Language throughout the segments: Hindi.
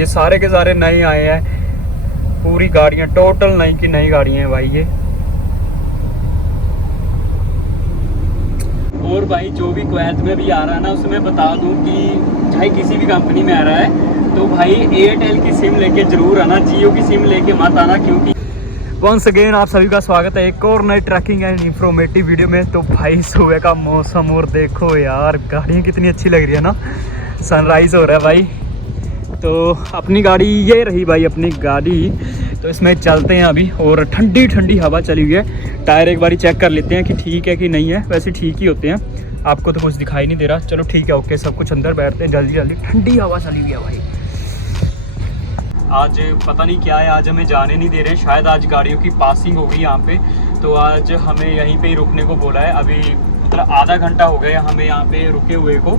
ये सारे के सारे नए आए हैं, पूरी गाड़ियाँ टोटल नई की नई गाड़ियाँ हैं भाई ये। और भाई जो भी कुवैत में भी आ रहा है ना, उसमें बता दूं कि चाहे किसी भी कंपनी में आ रहा है तो भाई एयरटेल की सिम लेके जरूर आना, जियो की सिम लेके मत आना, क्योंकि वंस अगेन आप सभी का स्वागत है एक और नई ट्रैकिंग एंड इंफॉर्मेटिव वीडियो में। तो भाई सुबह का मौसम और देखो यार गाड़ियाँ कितनी अच्छी लग रही है ना, सनराइज़ हो रहा है भाई। तो अपनी गाड़ी ये रही भाई, अपनी गाड़ी तो इसमें चलते हैं अभी, और ठंडी ठंडी हवा चली हुई है। टायर एक बारी चेक कर लेते हैं कि ठीक है कि नहीं है, वैसे ठीक ही होते हैं, आपको तो कुछ दिखाई नहीं दे रहा। चलो ठीक है, ओके, सब कुछ अंदर बैठते हैं जल्दी जल्दी। ठंडी हवा चली हुई है भाई। आज पता नहीं क्या है, आज हमें जाने नहीं दे रहे, शायद आज गाड़ियों की पासिंग होगी यहाँ पे, तो आज हमें यहीं पे ही रुकने को बोला है। अभी मतलब आधा घंटा हो गया हमें यहाँ पे रुके हुए को,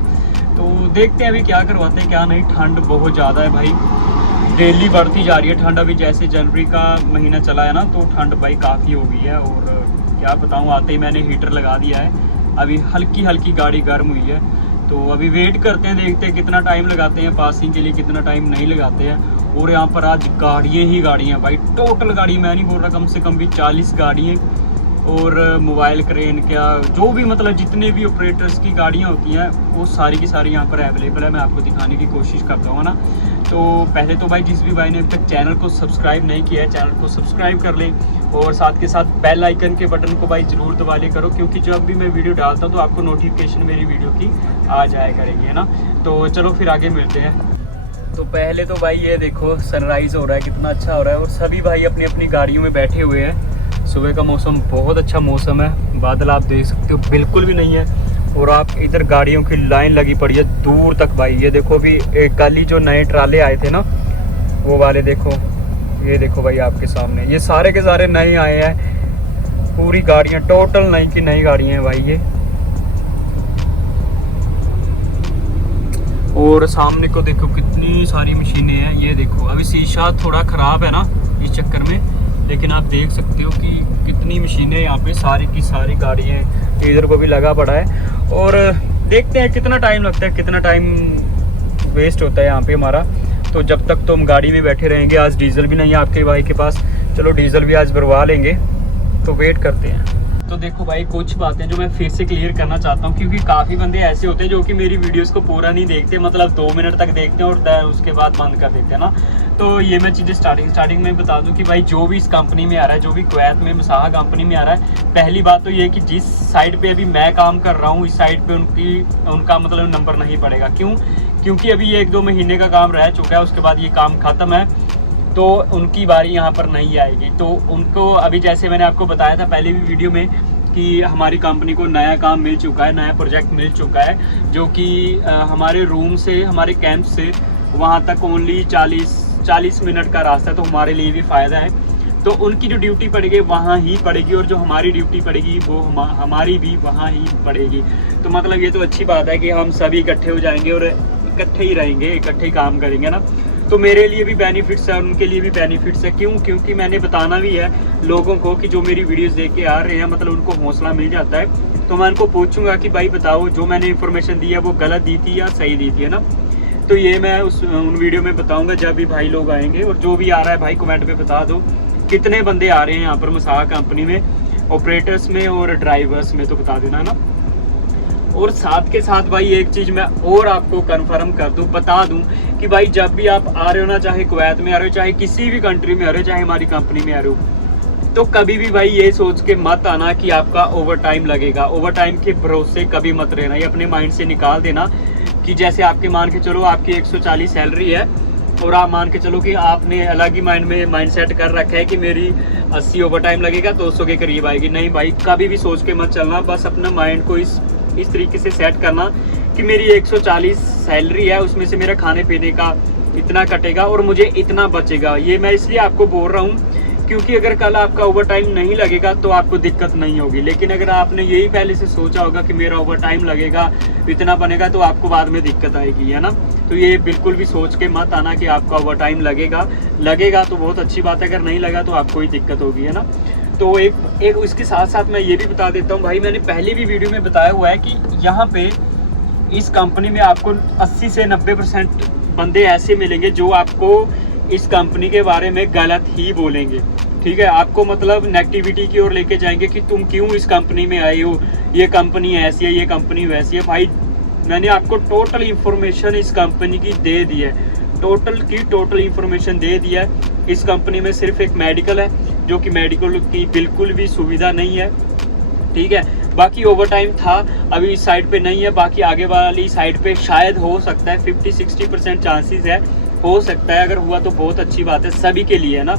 तो देखते हैं अभी क्या करवाते हैं क्या नहीं। ठंड बहुत ज़्यादा है भाई, डेली बढ़ती जा रही है ठंड। अभी जैसे जनवरी का महीना चला है ना, तो ठंड भाई काफ़ी हो गई है। और क्या बताऊँ, आते ही मैंने हीटर लगा दिया है, अभी हल्की हल्की गाड़ी गर्म हुई है। तो अभी वेट करते हैं, देखते हैं कितना टाइम लगाते हैं पासिंग के लिए, कितना टाइम नहीं लगाते हैं। और यहाँ पर आज गाड़ियाँ ही गाड़ियाँ भाई, टोटल गाड़ी, मैं नहीं बोल रहा, कम से कम भी 40 गाड़ियाँ, और मोबाइल क्रेन क्या जो भी मतलब जितने भी ऑपरेटर्स की गाड़ियाँ होती हैं वो सारी की सारी यहाँ पर अवेलेबल है। मैं आपको दिखाने की कोशिश करता हूँ ना। तो पहले तो भाई जिस भी भाई ने अभी तक चैनल को सब्सक्राइब नहीं किया है, चैनल को सब्सक्राइब कर लें, और साथ के साथ बेल आइकन के बटन को भाई ज़रूर दबा लिया करो, क्योंकि जब भी मैं वीडियो डालता हूँ तो आपको नोटिफिकेशन मेरी वीडियो की आ जाया करेगी, है ना। तो चलो फिर आगे मिलते हैं। तो पहले तो भाई ये देखो सनराइज़ हो रहा है, कितना अच्छा हो रहा है, और सभी भाई अपनी अपनी गाड़ियों में बैठे हुए हैं। सुबह का मौसम बहुत अच्छा मौसम है, बादल आप देख सकते हो बिल्कुल भी नहीं है, और आप इधर गाड़ियों की लाइन लगी पड़ी है दूर तक भाई। ये देखो भी कल ही जो नए ट्राले आए थे ना, वो वाले देखो, ये देखो भाई आपके सामने, ये सारे के सारे नए आए हैं, पूरी गाड़ियाँ टोटल नई की नई गाड़ियाँ हैं भाई ये। और सामने को देखो कितनी सारी मशीनें हैं, ये देखो अभी शीशा थोड़ा ख़राब है ना इस चक्कर में, लेकिन आप देख सकते हो कि कितनी मशीनें यहाँ पे, सारी की सारी गाड़ियाँ, इधर को भी लगा पड़ा है। और देखते हैं कितना टाइम लगता है, कितना टाइम वेस्ट होता है यहाँ पे हमारा। तो जब तक तो हम गाड़ी में बैठे रहेंगे, आज डीजल भी नहीं है आपके भाई के पास, चलो डीजल भी आज भरवा लेंगे, तो वेट करते हैं। तो देखो भाई कुछ बातें जो मैं फिर से क्लियर करना चाहता हूँ, क्योंकि काफ़ी बंदे ऐसे होते हैं जो कि मेरी वीडियोस को पूरा नहीं देखते, मतलब 2 मिनट तक देखते हैं और उसके बाद बंद कर देते हैं ना। तो ये मैं चीज़ें स्टार्टिंग में बता दूं कि भाई जो भी इस कंपनी में आ रहा है, जो भी कुवैत में मसाहा कंपनी में आ रहा है, पहली बात तो ये कि जिस साइड पे अभी मैं काम कर रहा हूँ, इस साइड पे उनका मतलब नंबर नहीं पड़ेगा। क्यों? क्योंकि अभी ये 1-2 महीने का काम रह चुका है, उसके बाद ये काम ख़त्म है, तो उनकी बारी यहाँ पर नहीं आएगी। तो उनको अभी जैसे मैंने आपको बताया था पहले भी वीडियो में कि हमारी कंपनी को नया काम मिल चुका है, नया प्रोजेक्ट मिल चुका है, जो कि हमारे रूम से, हमारे कैंप से वहाँ तक ओनली 40 मिनट का रास्ता है, तो हमारे लिए भी फ़ायदा है। तो उनकी जो ड्यूटी पड़ेगी वहाँ ही पड़ेगी, और जो हमारी ड्यूटी पड़ेगी वो हमारी भी वहाँ ही पड़ेगी। तो मतलब ये तो अच्छी बात है कि हम सभी इकट्ठे हो जाएंगे और इकट्ठे ही रहेंगे, इकट्ठे ही काम करेंगे ना। तो मेरे लिए भी बेनिफिट्स है, उनके लिए भी बेनिफिट्स है। क्यों? क्योंकि मैंने बताना भी है लोगों को कि जो मेरी वीडियोस देख के आ रहे हैं, मतलब उनको हौसला मिल जाता है। तो मैं उनको पूछूंगा कि भाई बताओ जो मैंने इन्फॉर्मेशन दी है वो गलत दी थी या सही दी थी, है ना। तो ये मैं उन वीडियो में बताऊंगा जब भी भाई लोग आएंगे। और जो भी आ रहा है भाई कमेंट में बता दो कितने बंदे आ रहे हैं यहाँ पर मसाहा कंपनी में, ऑपरेटर्स में और ड्राइवर्स में, तो बता देना ना। और साथ के साथ भाई एक चीज़ मैं और आपको कंफर्म कर दूं, बता दूं कि भाई जब भी आप आ रहे हो ना, चाहे कुवैत में आ रहे हो, चाहे किसी भी कंट्री में आ रहे हो, चाहे हमारी कंपनी में आ रहे हो, तो कभी भी भाई ये सोच के मत आना कि आपका ओवर टाइम लगेगा। ओवर टाइम के भरोसे कभी मत रहना, ये अपने माइंड से निकाल देना कि जैसे आपके मान के चलो आपकी 140 सैलरी है, और आप मान के चलो कि आपने अलग ही माइंड सेट कर रखा है कि मेरी 80 ओवर टाइम लगेगा, 200 के करीब आएगी। नहीं भाई, कभी भी सोच के मत चलना, बस अपना माइंड को इस तरीके से सेट करना कि मेरी 140 सैलरी है, उसमें से मेरा खाने पीने का इतना कटेगा और मुझे इतना बचेगा। ये मैं इसलिए आपको बोल रहा हूँ क्योंकि अगर कल आपका ओवर टाइम नहीं लगेगा तो आपको दिक्कत नहीं होगी, लेकिन अगर आपने यही पहले से सोचा होगा कि मेरा ओवर टाइम लगेगा, इतना बनेगा, तो आपको बाद में दिक्कत आएगी, है ना। तो ये बिल्कुल भी सोच के मत आना कि आपका ओवर टाइम लगेगा तो बहुत अच्छी बात है, अगर नहीं लगा तो आपको ही दिक्कत होगी, है ना। तो एक इसके साथ साथ मैं ये भी बता देता हूँ भाई, मैंने पहले भी वीडियो में बताया हुआ है कि यहाँ पे इस कंपनी में आपको 80 से 90% बंदे ऐसे मिलेंगे जो आपको इस कंपनी के बारे में गलत ही बोलेंगे, ठीक है। आपको मतलब नेगेटिविटी की ओर लेके जाएंगे कि तुम क्यों इस कंपनी में आए हो, ये कंपनी ऐसी है, ये कंपनी वैसी है। भाई मैंने आपको टोटल इन्फॉर्मेशन इस कंपनी की दे दी है, टोटल इन्फॉर्मेशन दे दिया है। इस कंपनी में सिर्फ एक मेडिकल है, जो कि मेडिकल की बिल्कुल भी सुविधा नहीं है, ठीक है। बाकी ओवर टाइम था, अभी इस साइड पे नहीं है, बाकी आगे वाली साइड पे शायद हो सकता है, 50-60% चांसेस है, हो सकता है। अगर हुआ तो बहुत अच्छी बात है सभी के लिए, है ना।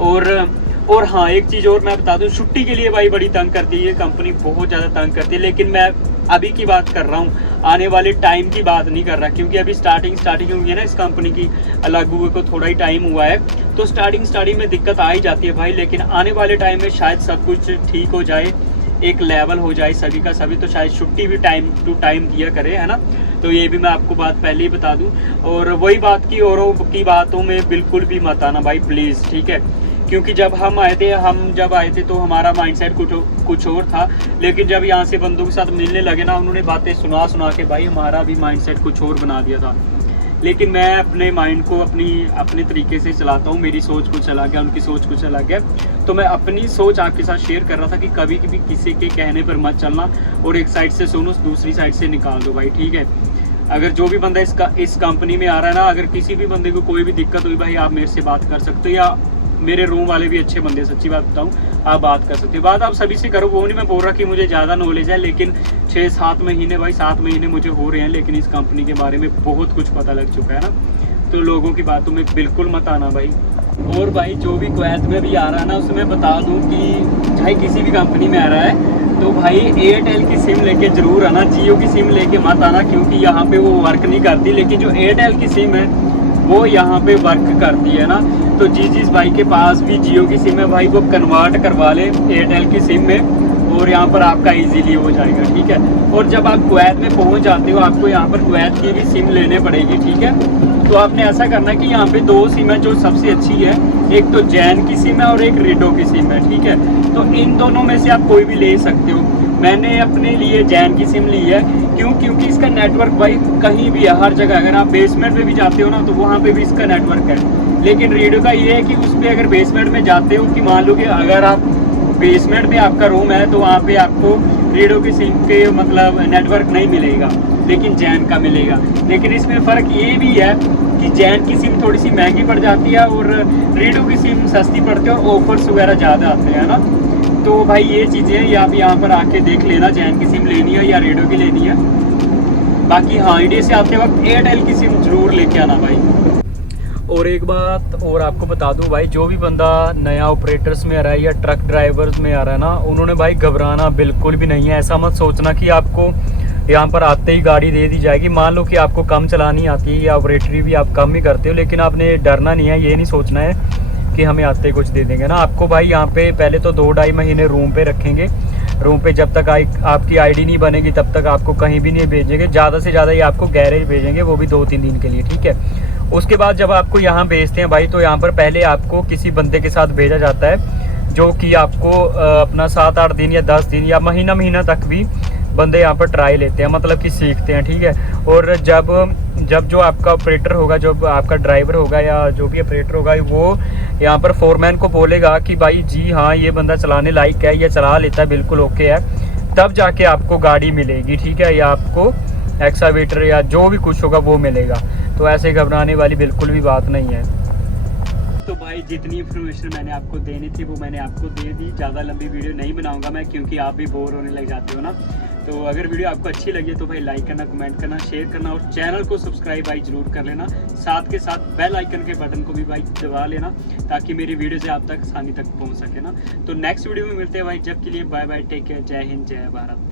और हाँ, एक चीज़ और मैं बता दूं, छुट्टी के लिए भाई बड़ी तंग करती है कंपनी, बहुत ज़्यादा तंग करती है। लेकिन मैं अभी की बात कर रहा हूँ, आने वाले टाइम की बात नहीं कर रहा, क्योंकि अभी स्टार्टिंग हुई है ना इस कंपनी की, लागू हुए को थोड़ा ही टाइम हुआ है, तो स्टार्टिंग में दिक्कत आ ही जाती है भाई। लेकिन आने वाले टाइम में शायद सब कुछ ठीक हो जाए, एक लेवल हो जाए सभी का सभी, तो शायद छुट्टी भी टाइम टू टाइम दिया करे, है ना। तो ये भी मैं आपको बात पहले ही बता दूं। और वही बात की औरों की बातों में बिल्कुल भी मत आना भाई प्लीज़, ठीक है। क्योंकि जब हम आए थे तो हमारा माइंडसेट कुछ और था, लेकिन जब यहाँ से बंदों के साथ मिलने लगे ना, उन्होंने बातें सुना के भाई हमारा भी माइंडसेट कुछ और बना दिया था। लेकिन मैं अपने माइंड को अपने तरीके से चलाता हूँ, मेरी सोच कुछ अलग है, उनकी सोच कुछ अलग है। तो मैं अपनी सोच आपके साथ शेयर कर रहा था कि कभी भी किसी के कहने पर मत चलना, और एक साइड से सुनो, दूसरी साइड से निकाल दो भाई, ठीक है। अगर जो भी बंदा इस कंपनी में आ रहा है ना, अगर किसी भी बंदे को कोई भी दिक्कत हुई भाई, आप मेरे से बात कर सकते हो, या मेरे रूम वाले भी अच्छे बंदे, सच्ची बात बताऊँ, आप बात कर सकते हो। बात आप सभी से करो, वो नहीं मैं बोल रहा कि मुझे ज़्यादा नॉलेज है, लेकिन 6-7 महीने भाई, 7 महीने मुझे हो रहे हैं, लेकिन इस कंपनी के बारे में बहुत कुछ पता लग चुका है ना। तो लोगों की बातों में बिल्कुल मत आना भाई। और भाई जो भी कुवैत में भी आ रहा है ना, उसमें बता दूँ कि चाहे किसी भी कंपनी में आ रहा है तो भाई एयरटेल की सिम लेके ज़रूर आना, जियो की सिम लेके मत आना, क्योंकि यहाँ पे वो वर्क नहीं करती। लेकिन जो एयरटेल की सिम है वो यहाँ पे वर्क करती है ना। तो जिस भाई के पास भी जियो की सिम है भाई, वो कन्वर्ट करवा ले एयरटेल की सिम में, और यहाँ पर आपका इजीली हो जाएगा, ठीक है। और जब आप कुवैत में पहुँच जाते हो, आपको यहाँ पर कुवैत की भी सिम लेने पड़ेगी, ठीक है। तो आपने ऐसा करना है कि यहाँ पे 2 सिम है जो सबसे अच्छी है, एक तो जैन की सिम है और एक रेडो की सिम है, ठीक है। तो इन दोनों में से आप कोई भी ले सकते हो। मैंने अपने लिए जैन की सिम ली है, क्योंकि इसका नेटवर्क भाई कहीं भी है, हर जगह। अगर आप बेसमेंट में भी जाते हो ना, तो वहाँ पे भी इसका नेटवर्क है। लेकिन रेडियो का ये है कि उस पर अगर बेसमेंट में जाते हो, कि मान लो कि अगर आप बेसमेंट में आपका रूम है, तो वहाँ पे आपको रेडियो की सिम के मतलब नेटवर्क नहीं मिलेगा, लेकिन जैन का मिलेगा। लेकिन इसमें फ़र्क ये भी है कि जैन की सिम थोड़ी सी महंगी पड़ जाती है, और रेडियो की सिम सस्ती पड़ती है, और ऑफर्स वगैरह ज़्यादा आते हैं ना। तो भाई ये चीज़ें हैं, आप यहाँ पर आके देख लेना, जैन की सिम लेनी है या रेडियो की लेनी है। बाकी हाँ, इंडिया से आते वक्त एयरटेल की सिम जरूर लेके आना भाई। और एक बात और आपको बता दूं भाई, जो भी बंदा नया ऑपरेटर्स में आ रहा है या ट्रक ड्राइवर्स में आ रहा है ना, उन्होंने भाई घबराना बिल्कुल भी नहीं है। ऐसा मत सोचना कि आपको यहाँ पर आते ही गाड़ी दे दी जाएगी। मान लो कि आपको कम चलानी आती है या ऑपरेटरी भी आप कम ही करते हो, लेकिन आपने डरना नहीं है, ये नहीं सोचना है कि हमें आते ही कुछ दे देंगे ना। आपको भाई यहाँ पे पहले तो 2-2.5 महीने रूम पे रखेंगे। रूम पे जब तक आपकी आईडी नहीं बनेगी तब तक आपको कहीं भी नहीं भेजेंगे। ज़्यादा से ज़्यादा ये आपको गैरेज भेजेंगे, वो भी 2-3 दिन के लिए, ठीक है। उसके बाद जब आपको यहाँ भेजते हैं भाई, तो यहाँ पर पहले आपको किसी बंदे के साथ भेजा जाता है, जो कि आपको अपना 7-8 दिन या 10 दिन या महीना तक भी बंदे यहाँ पर ट्राई लेते हैं, मतलब कि सीखते हैं, ठीक है। और जब जो आपका ऑपरेटर होगा, जो आपका ड्राइवर होगा या जो भी ऑपरेटर होगा, वो यहाँ पर फोरमैन को बोलेगा कि भाई जी हाँ, ये बंदा चलाने लायक है, ये चला लेता है, बिल्कुल ओके है, तब जाके आपको गाड़ी मिलेगी, ठीक है, या आपको एक्सावेटर या जो भी कुछ होगा वो मिलेगा। तो ऐसे घबराने वाली बिल्कुल भी बात नहीं है। तो भाई जितनी इन्फॉर्मेशन मैंने आपको देनी थी वो मैंने आपको दे दी। ज़्यादा लंबी वीडियो नहीं बनाऊंगा मैं, क्योंकि आप भी बोर होने लग जाते हो ना। तो अगर वीडियो आपको अच्छी लगी तो भाई लाइक करना, कमेंट करना, शेयर करना, और चैनल को सब्सक्राइब भाई जरूर कर लेना। साथ के साथ बेल आइकन के बटन को भी भाई दबा लेना, ताकि मेरी वीडियो से आप तक आसानी तक पहुँच सके ना। तो नेक्स्ट वीडियो में मिलते हैं भाई, जब के लिए बाय बाय, टेक केयर, जय हिंद, जय भारत।